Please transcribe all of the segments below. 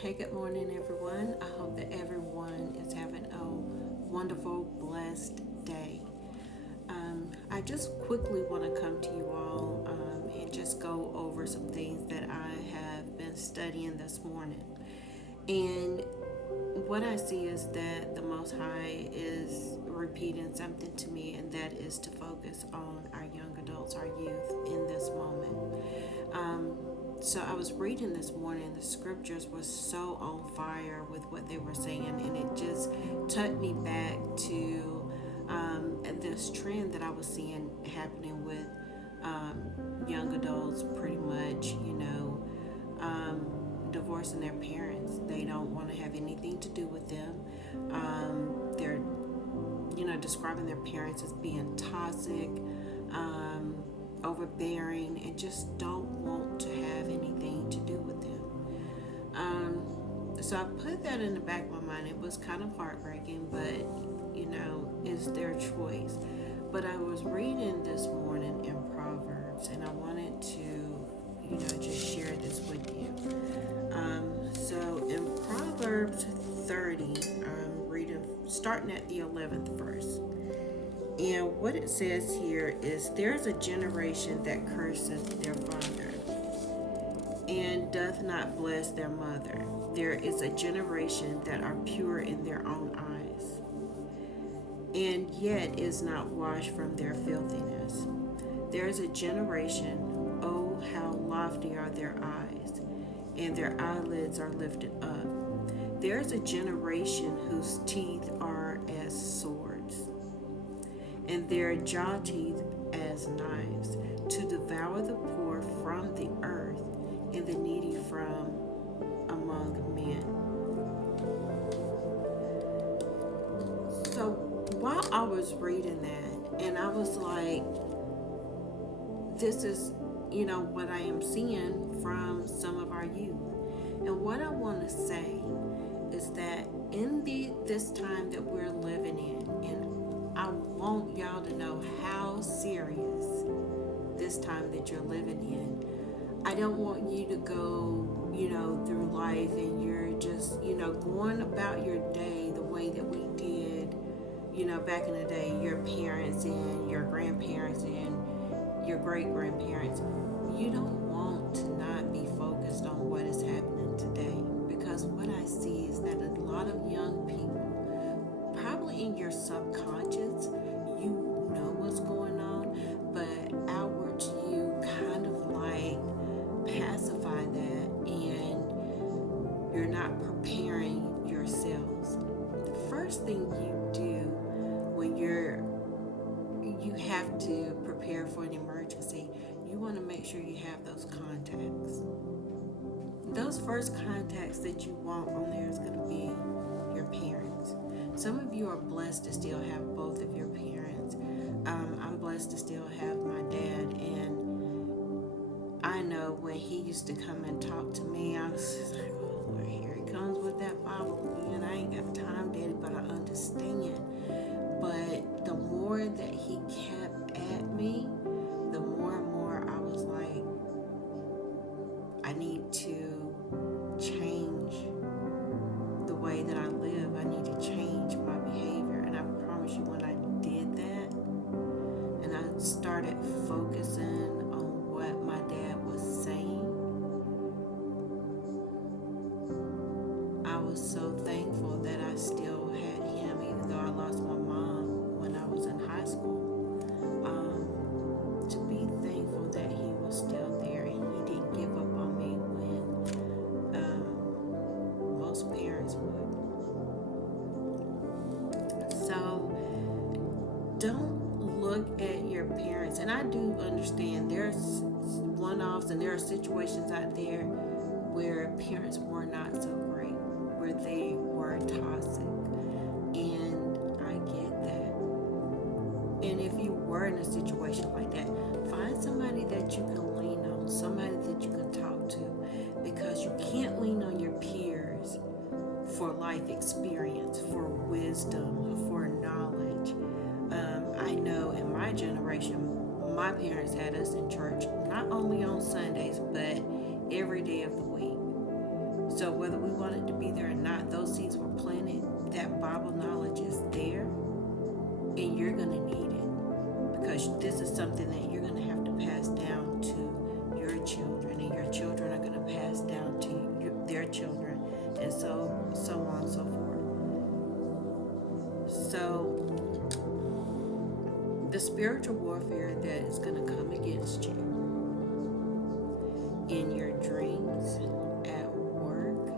Hey, good morning, everyone. I hope that everyone is having a wonderful, blessed day. I just quickly want to come to you all and just go over some things that I have been studying this morning. And what I see is that the Most High is repeating something to me, and that is to focus on our young adults, our youth in this moment. Um, so I was reading this morning, the scriptures were so on fire with what they were saying, and it just took me back to this trend that I was seeing happening with young adults, pretty much, divorcing their parents. They don't want to have anything to do with them. They're, describing their parents as being toxic, overbearing, and just don't want to have anything to do with them. So I put that in the back of my mind. It was kind of heartbreaking, but it's their choice. But I was reading this morning in Proverbs, and I wanted to, just share this with you. So in Proverbs 30, I'm reading, starting at the 11th verse. And what it says here is, there's a generation that curseth their father and doth not bless their mother. There is a generation that are pure in their own eyes, and yet is not washed from their filthiness. There is a generation, oh, how lofty are their eyes, and their eyelids are lifted up. There is a generation whose teeth are as swords, and their jaw teeth as knives, to devour the poor from the earth, and the needy from among men. So while I was reading that, and I was like, this is, what I am seeing from some of our youth. And what I want to say is that in this time that we're living in, and I want y'all to know how serious this time that you're living in. I don't want you to go, through life and you're just, going about your day the way that we did, back in the day, your parents and your grandparents and your great grandparents. You don't want to not be focused on what is happening today, because what I see is that a lot of young people, probably in your subconscious, you know what's going on, but outward to you kind of like pacify that, and you're not preparing yourselves. The first thing you do when you have to prepare for an emergency, you want to make sure you have those contacts. Those first contacts that you want on there is going to be your parents. Some of you are blessed to still have both of your parents. I'm blessed to still have my dad, and I know when he used to come and talk to me, I was just like, oh Lord, here he comes with that Bible again. I ain't got time, Daddy, but I understand. But the more that he kept at me, the more and more I was like, I need to change the way that I live. I need to change my behavior. And I promise you, when I did that, and I started focusing on what my dad was saying, I was so thankful that I still had him, even though I lost my mom when I was in high school. To be thankful that he was still there and he didn't give up on me when most parents would. So don't look at your parents. And I do understand there's one-offs and there are situations out there where parents were not so great, where they were toxic. And I get that. And if you were in a situation like that, find somebody that you can lean on, somebody that you can talk to, because you can't lean on your peers for life experience, for wisdom, for knowledge. I know in my generation, my parents had us in church not only on Sundays, but every day of the week. So whether we want it to be there or not, those seeds were planted. That Bible knowledge is there, and you're going to need it, because this is something that you're going to have to pass down to your children, and your children are going to pass down to their children, and so on and so forth. So the spiritual warfare that is going to come against you in your dreams, at work,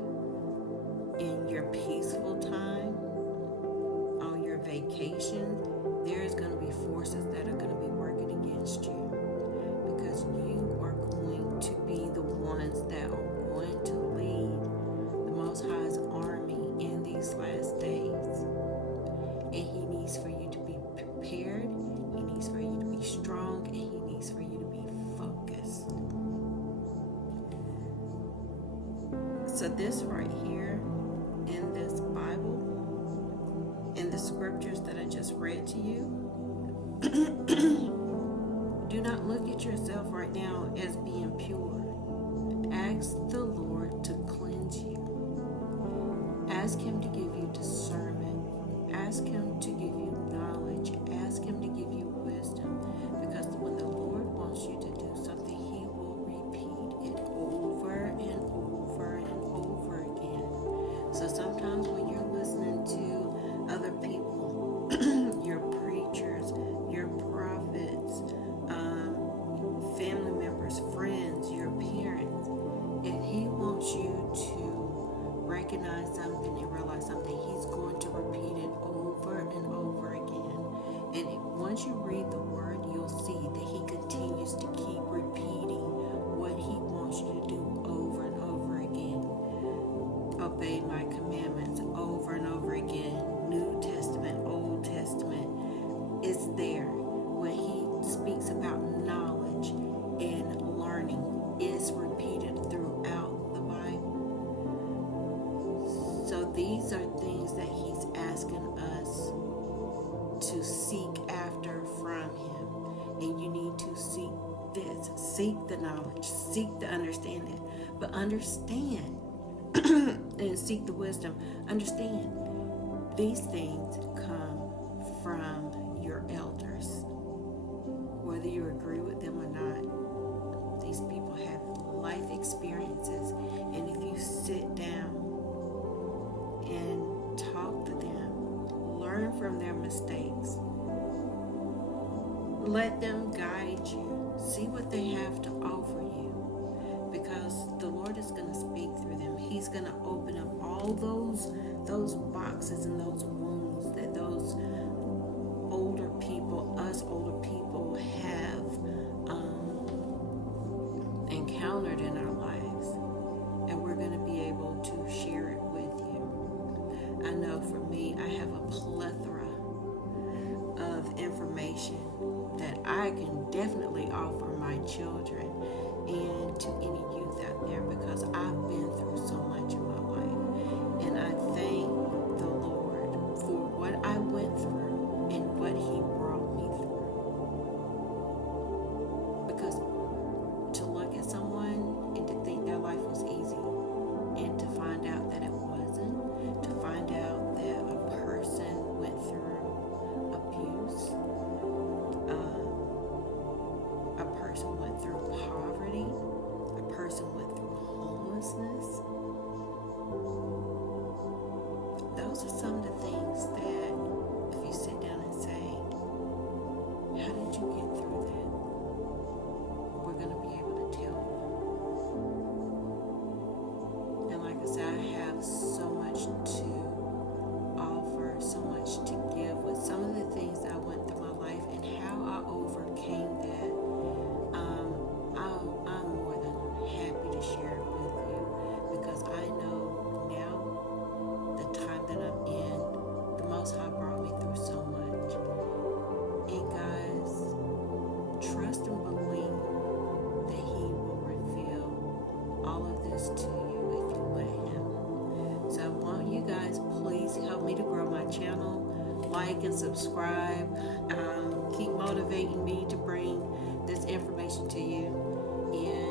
in your peaceful time, on your vacation, there's going to be forces that are going to be working against you, because you are going to be the ones that are going to lead the Most High's army in these last days. And He needs for you to be prepared, He needs for you to be strong, and He needs for you to be focused. So this right here in this Bible, in the scriptures that I just read to you, do not look at yourself right now as being pure. Ask the Lord to cleanse you. Ask Him to give you discernment. Ask Him to give you knowledge. Ask Him to give you wisdom. Because when the Lord wants you to do something, He will repeat it over and over and over again. So sometimes when you're listening to other people, your preachers, your prophets, family members, friends, your parents, if He wants you to recognize something and realize something, He's going to repeat it over and over again. And once you read the word, you'll see that He continues to keep repeating what He wants you to do over and over again. Obey my commandments over and over again. New Testament, Old Testament, it's there. When He speaks about knowledge and learning, it's repeated throughout the Bible. So these are things that He's asking us to seek after from Him. And you need to seek this. Seek the knowledge. Seek the understanding. But understand and seek the wisdom. Understand these things come from your elders. Whether you agree with them or not, these people have life experiences. And if you sit down and talk to them, learn from their mistakes, let them guide you, see what they have to offer you, because the Lord is going to speak through them. He's going to open up all those boxes and those wounds that those older people, us older people, have encountered in our lives, and we're going to be able to share it with you. I know for me, I have a plethora of information that I can definitely offer my children and to any youth out there, because I've been through so much in my life, and I thank the Lord for what I went through and what He brought me through. Because to look at someone and to think their life was easy, and to find out that it wasn't, to find out that a person went through abuse, a person went through poverty, a person went through homelessness. Those are some of the things that if you sit down and say, how did you get through that? We're going to be able to tell you. And like I said, I have so much to offer, so much to give with some of the things that I went through my life and how I overcame that. I'm more than happy to share it with you, because I know now the time that I'm in, the Most High brought me through so much. And guys, trust and believe that He will reveal all of this to you if you let Him. So I want you guys, please help me to grow my channel. Like and subscribe. Keep motivating me to bring this information to you. And